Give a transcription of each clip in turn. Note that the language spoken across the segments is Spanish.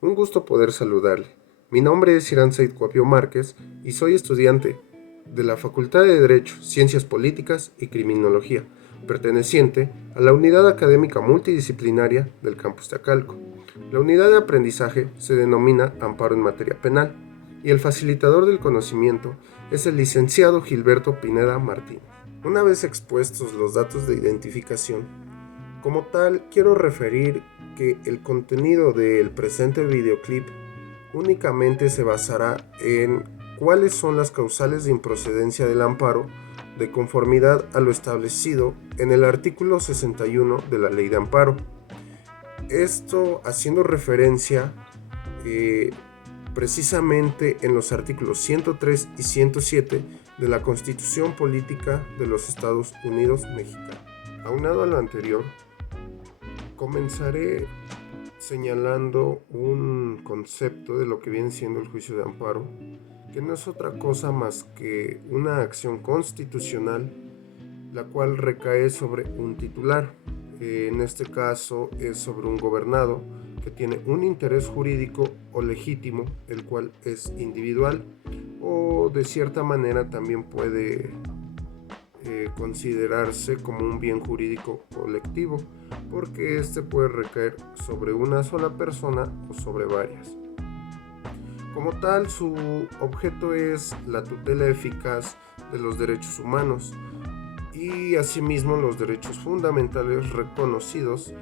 Un gusto poder saludarle. Mi nombre es Irán Said Cuapio Márquez y soy estudiante de la Facultad de Derecho, Ciencias Políticas y Criminología, perteneciente a la Unidad Académica Multidisciplinaria del Campus de Acalco. La unidad de aprendizaje se denomina Amparo en Materia Penal y el facilitador del conocimiento es el licenciado Gilberto Pineda Martínez. Una vez expuestos los datos de identificación, como tal, quiero referir que el contenido del presente videoclip únicamente se basará en cuáles son las causales de improcedencia del amparo de conformidad a lo establecido en el artículo 61 de la Ley de Amparo. Esto haciendo referencia eh, precisamente en los artículos 103 y 107 de la Constitución Política de los Estados Unidos Mexicanos. Aunado a lo anterior, comenzaré señalando un concepto de lo que viene siendo el juicio de amparo, que no es otra cosa más que una acción constitucional, la cual recae sobre un titular. En este caso es sobre un gobernado que tiene un interés jurídico o legítimo, el cual es individual o de cierta manera también puede considerarse como un bien jurídico colectivo, porque este puede recaer sobre una sola persona o sobre varias. Como tal, su objeto es la tutela eficaz de los derechos humanos y asimismo los derechos fundamentales reconocidos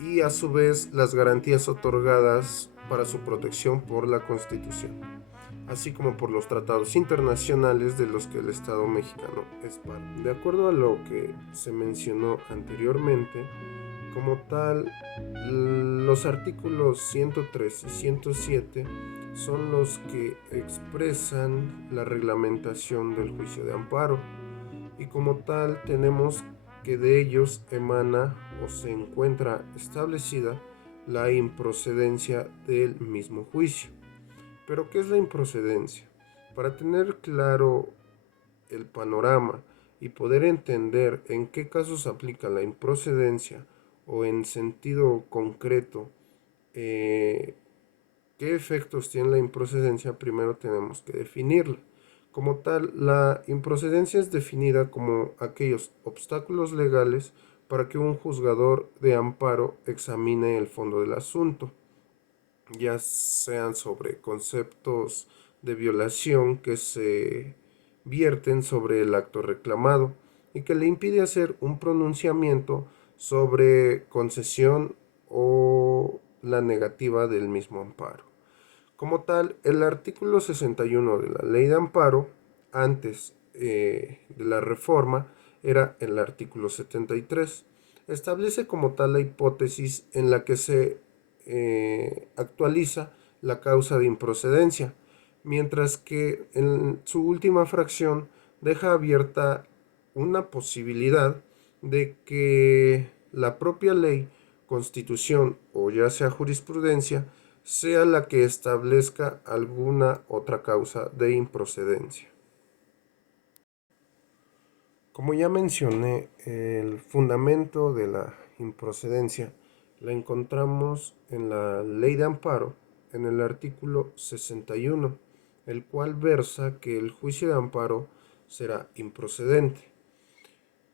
y a su vez las garantías otorgadas para su protección por la Constitución, así como por los tratados internacionales de los que el Estado mexicano es parte. De acuerdo a lo que se mencionó anteriormente, como tal, los artículos 103 y 107 son los que expresan la reglamentación del juicio de amparo y como tal tenemos que de ellos emana o se encuentra establecida la improcedencia del mismo juicio. Pero ¿qué es la improcedencia? Para tener claro el panorama y poder entender en qué casos aplica la improcedencia o en sentido concreto qué efectos tiene la improcedencia, primero tenemos que definirla. Como tal, la improcedencia es definida como aquellos obstáculos legales para que un juzgador de amparo examine el fondo del asunto, ya sean sobre conceptos de violación que se vierten sobre el acto reclamado y que le impide hacer un pronunciamiento sobre concesión o la negativa del mismo amparo. Como tal, el artículo 61 de la Ley de Amparo, antes de la reforma, era el artículo 73. Establece como tal la hipótesis en la que se actualiza la causa de improcedencia, mientras que en su última fracción deja abierta una posibilidad de que la propia ley, constitución o ya sea jurisprudencia sea la que establezca alguna otra causa de improcedencia. Como ya mencioné, el fundamento de la improcedencia la encontramos en la Ley de Amparo, en el artículo 61, el cual versa que el juicio de amparo será improcedente.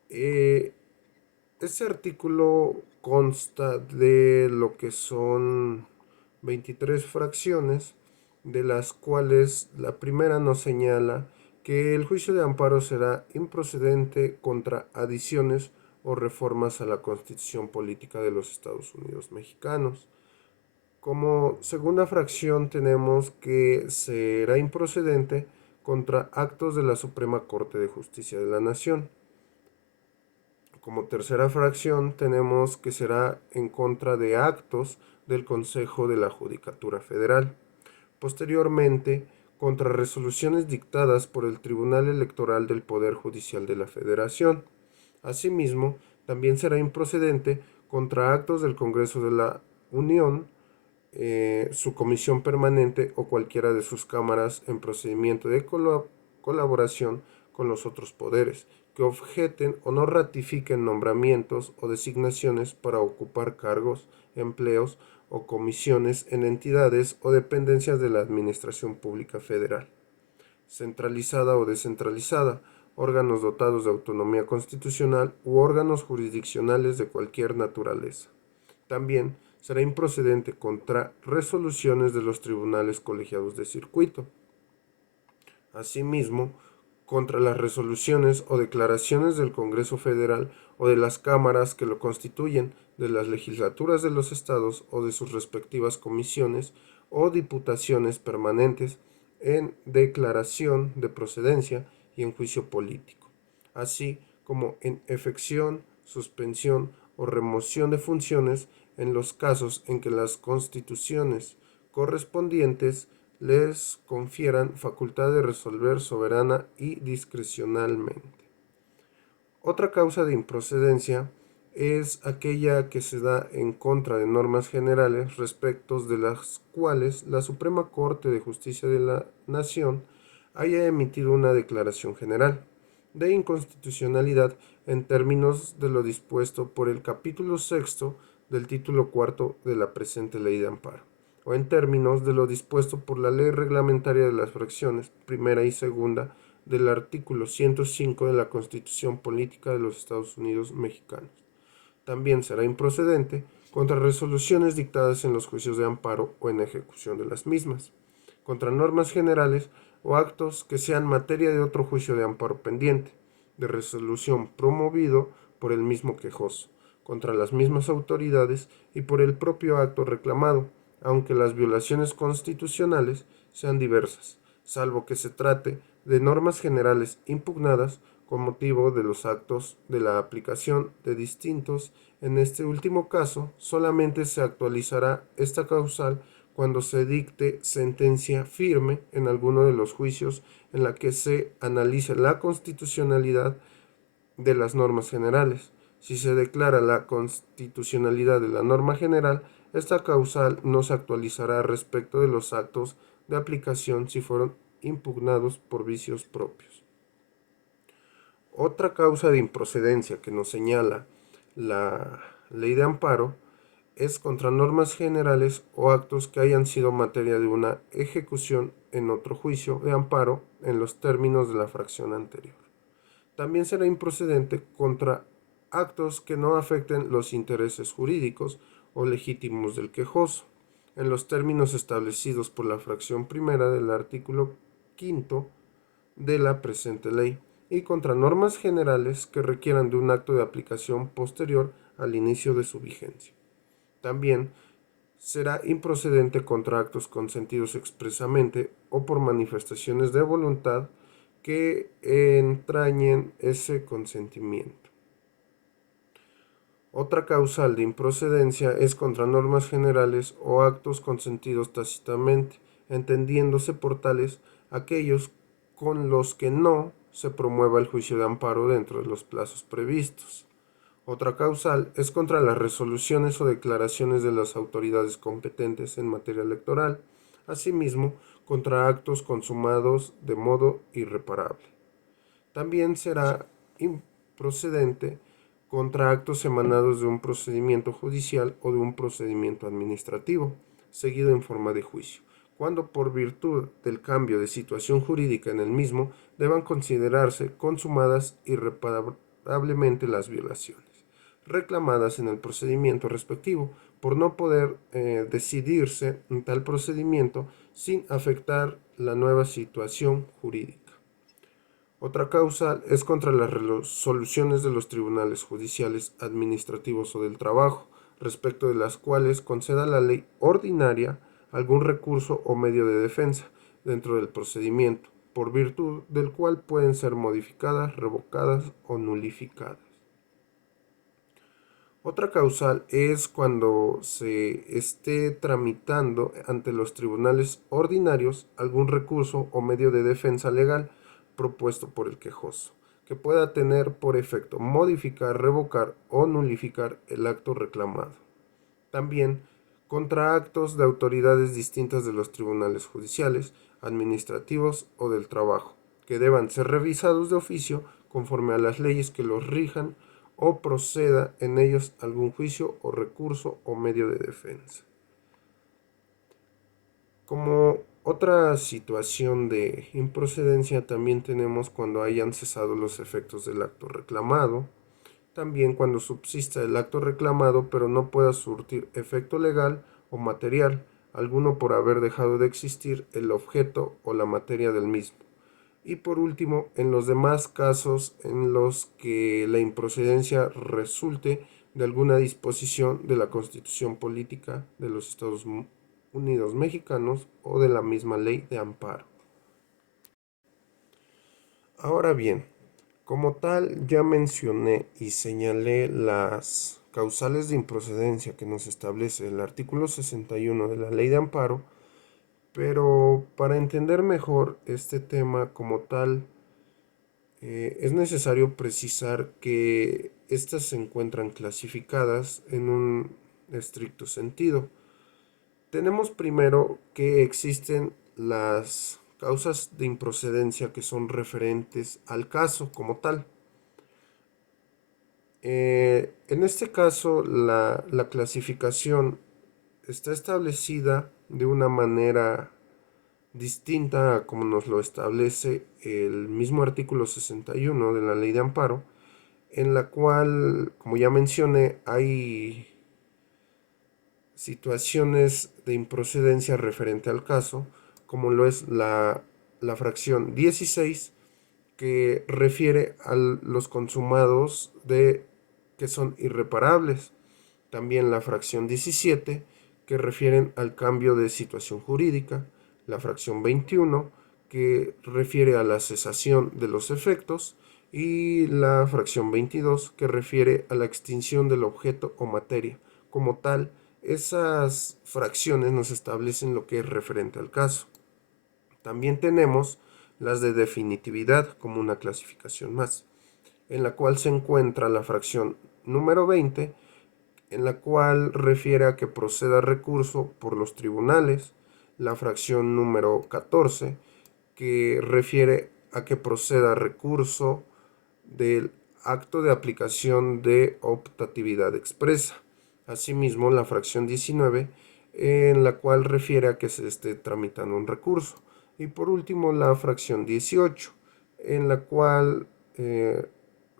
Este artículo consta de lo que son 23 fracciones, de las cuales la primera nos señala que el juicio de amparo será improcedente contra adiciones o reformas a la Constitución Política de los Estados Unidos Mexicanos. Como segunda fracción tenemos que será improcedente contra actos de la Suprema Corte de Justicia de la Nación. Como tercera fracción tenemos que será en contra de actos del Consejo de la Judicatura Federal. Posteriormente, contra resoluciones dictadas por el Tribunal Electoral del Poder Judicial de la Federación. Asimismo, también será improcedente contra actos del Congreso de la Unión, su comisión permanente o cualquiera de sus cámaras en procedimiento de colaboración con los otros poderes, que objeten o no ratifiquen nombramientos o designaciones para ocupar cargos, empleos o comisiones en entidades o dependencias de la Administración Pública Federal, centralizada o descentralizada, órganos dotados de autonomía constitucional u órganos jurisdiccionales de cualquier naturaleza. También será improcedente contra resoluciones de los tribunales colegiados de circuito. Asimismo, contra las resoluciones o declaraciones del Congreso Federal o de las cámaras que lo constituyen, de las legislaturas de los estados o de sus respectivas comisiones o diputaciones permanentes en declaración de procedencia y en juicio político, así como en efección, suspensión o remoción de funciones en los casos en que las constituciones correspondientes les confieran facultad de resolver soberana y discrecionalmente. Otra causa de improcedencia es aquella que se da en contra de normas generales respecto de las cuales la Suprema Corte de Justicia de la Nación haya emitido una declaración general de inconstitucionalidad en términos de lo dispuesto por el capítulo sexto del título cuarto de la presente ley de amparo, o en términos de lo dispuesto por la ley reglamentaria de las fracciones primera y segunda del artículo 105 de la Constitución Política de los Estados Unidos Mexicanos. También será improcedente contra resoluciones dictadas en los juicios de amparo o en ejecución de las mismas, contra normas generales o actos que sean materia de otro juicio de amparo pendiente, de resolución promovido por el mismo quejoso, contra las mismas autoridades y por el propio acto reclamado, aunque las violaciones constitucionales sean diversas, salvo que se trate de normas generales impugnadas con motivo de los actos de la aplicación de distintos. En este último caso, solamente se actualizará esta causal cuando se dicte sentencia firme en alguno de los juicios en la que se analice la constitucionalidad de las normas generales. Si se declara la constitucionalidad de la norma general, esta causal no se actualizará respecto de los actos de aplicación si fueron impugnados por vicios propios. Otra causa de improcedencia que nos señala la ley de amparo es contra normas generales o actos que hayan sido materia de una ejecución en otro juicio de amparo en los términos de la fracción anterior. También será improcedente contra actos que no afecten los intereses jurídicos o legítimos del quejoso, en los términos establecidos por la fracción primera del artículo 5 de la presente ley, y contra normas generales que requieran de un acto de aplicación posterior al inicio de su vigencia. También será improcedente contra actos consentidos expresamente o por manifestaciones de voluntad que entrañen ese consentimiento. Otra causal de improcedencia es contra normas generales o actos consentidos tácitamente, entendiéndose por tales aquellos con los que no se promueva el juicio de amparo dentro de los plazos previstos. Otra causal es contra las resoluciones o declaraciones de las autoridades competentes en materia electoral, asimismo contra actos consumados de modo irreparable. También será improcedente contra actos emanados de un procedimiento judicial o de un procedimiento administrativo, seguido en forma de juicio, cuando por virtud del cambio de situación jurídica en el mismo deban considerarse consumadas irreparablemente las violaciones reclamadas en el procedimiento respectivo, por no poder decidirse en tal procedimiento sin afectar la nueva situación jurídica. Otra causa es contra las resoluciones de los tribunales judiciales, administrativos o del trabajo, respecto de las cuales conceda la ley ordinaria algún recurso o medio de defensa dentro del procedimiento, por virtud del cual pueden ser modificadas, revocadas o nulificadas. Otra causal es cuando se esté tramitando ante los tribunales ordinarios algún recurso o medio de defensa legal propuesto por el quejoso, que pueda tener por efecto modificar, revocar o nulificar el acto reclamado. También contra actos de autoridades distintas de los tribunales judiciales, administrativos o del trabajo, que deban ser revisados de oficio conforme a las leyes que los rijan o proceda en ellos algún juicio o recurso o medio de defensa. Como otra situación de improcedencia también tenemos cuando hayan cesado los efectos del acto reclamado, también cuando subsista el acto reclamado pero no pueda surtir efecto legal o material alguno por haber dejado de existir el objeto o la materia del mismo. Y por último, en los demás casos en los que la improcedencia resulte de alguna disposición de la Constitución Política de los Estados Unidos Mexicanos o de la misma ley de amparo. Ahora bien, como tal, ya mencioné y señalé las causales de improcedencia que nos establece el artículo 61 de la ley de amparo, pero para entender mejor este tema como tal, es necesario precisar que estas se encuentran clasificadas en un estricto sentido. Tenemos primero que existen las causas de improcedencia que son referentes al caso como tal. En este caso, la clasificación está establecida de una manera distinta a como nos lo establece el mismo artículo 61 de la Ley de Amparo, en la cual, como ya mencioné, hay situaciones de improcedencia referente al caso, como lo es la fracción 16, que refiere a los consumados que son irreparables. También la fracción 17, que refieren al cambio de situación jurídica. La fracción 21, que refiere a la cesación de los efectos. Y la fracción 22, que refiere a la extinción del objeto o materia. Como tal, esas fracciones nos establecen lo que es referente al caso. También tenemos las de definitividad como una clasificación más, en la cual se encuentra la fracción número 20, en la cual refiere a que proceda recurso por los tribunales, la fracción número 14, que refiere a que proceda recurso del acto de aplicación de optatividad expresa. Asimismo, la fracción 19, en la cual refiere a que se esté tramitando un recurso. Y por último, la fracción 18, en la cual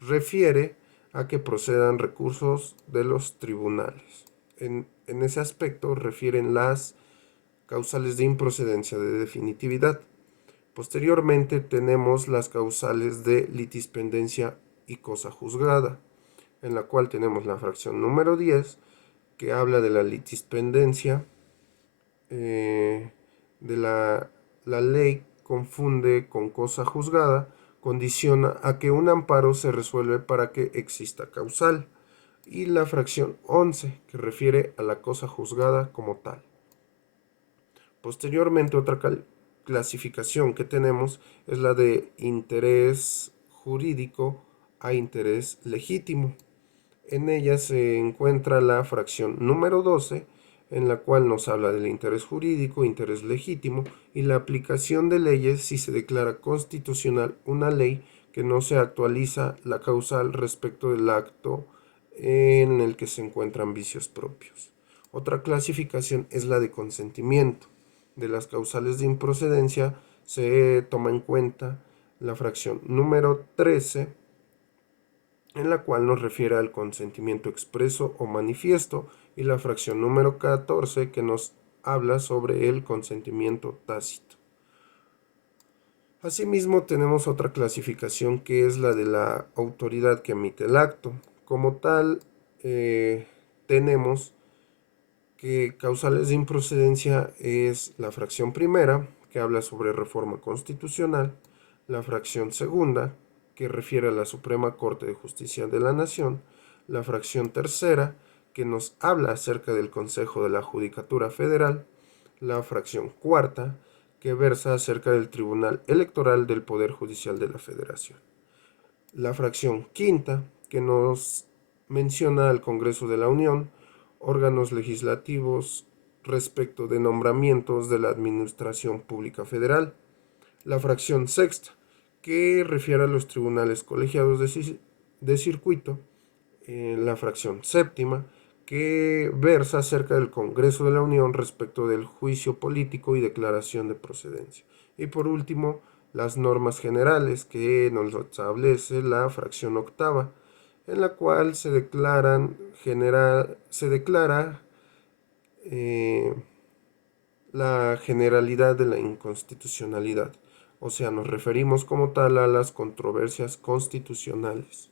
refiere a que procedan recursos de los tribunales. En ese aspecto refieren las causales de improcedencia de definitividad. Posteriormente tenemos las causales de litispendencia y cosa juzgada, en la cual tenemos la fracción número 10, que habla de la litispendencia. De la ley confunde con cosa juzgada, condiciona a que un amparo se resuelve para que exista causal. Y la fracción 11, que refiere a la cosa juzgada como tal. Posteriormente, otra clasificación que tenemos es la de interés jurídico a interés legítimo. En ella se encuentra la fracción número 12, en la cual nos habla del interés jurídico, interés legítimo y la aplicación de leyes si se declara constitucional una ley que no se actualiza la causal respecto del acto en el que se encuentran vicios propios. Otra clasificación es la de consentimiento. De las causales de improcedencia se toma en cuenta la fracción número 13, en la cual nos refiere al consentimiento expreso o manifiesto, y la fracción número 14, que nos habla sobre el consentimiento tácito. Asimismo, tenemos otra clasificación que es la de la autoridad que emite el acto. Como tal, tenemos que causales de improcedencia es la fracción primera, que habla sobre reforma constitucional, la fracción segunda, que refiere a la Suprema Corte de Justicia de la Nación, la fracción tercera, que nos habla acerca del Consejo de la Judicatura Federal, la fracción cuarta, que versa acerca del Tribunal Electoral del Poder Judicial de la Federación, la fracción quinta, que nos menciona al Congreso de la Unión, órganos legislativos respecto de nombramientos de la Administración Pública Federal, la fracción sexta, que refiere a los tribunales colegiados de circuito, la fracción séptima, que versa acerca del Congreso de la Unión respecto del juicio político y declaración de procedencia. Y por último, las normas generales que nos establece la fracción octava, en la cual se declara eh, la generalidad de la inconstitucionalidad. O sea, nos referimos como tal a las controversias constitucionales.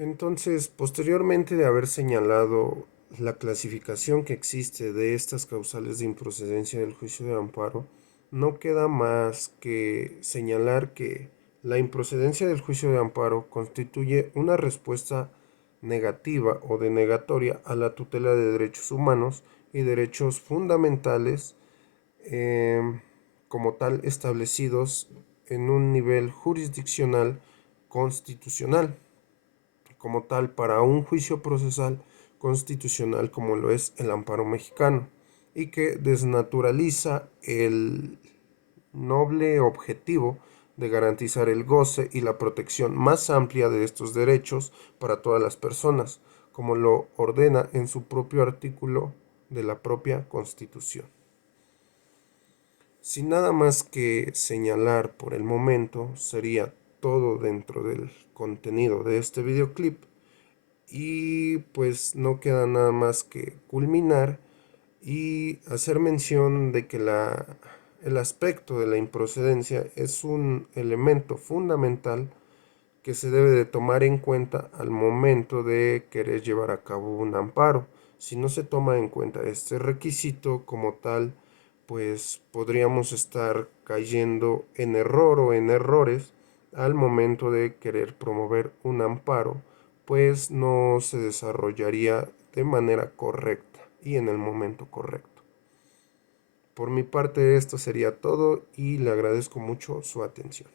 Entonces, posteriormente de haber señalado la clasificación que existe de estas causales de improcedencia del juicio de amparo, no queda más que señalar que la improcedencia del juicio de amparo constituye una respuesta negativa o denegatoria a la tutela de derechos humanos y derechos fundamentales eh, como tal establecidos en un nivel jurisdiccional constitucional como tal para un juicio procesal constitucional como lo es el amparo mexicano y que desnaturaliza el noble objetivo de garantizar el goce y la protección más amplia de estos derechos para todas las personas, como lo ordena en su propio artículo de la propia Constitución. Sin nada más que señalar por el momento, sería todo dentro del contenido de este videoclip. Y pues no queda nada más que culminar y hacer mención de que el aspecto de la improcedencia es un elemento fundamental que se debe de tomar en cuenta al momento de querer llevar a cabo un amparo. Si no se toma en cuenta este requisito como tal, pues podríamos estar cayendo en error o en errores al momento de querer promover un amparo, pues no se desarrollaría de manera correcta y en el momento correcto. Por mi parte esto sería todo y le agradezco mucho su atención.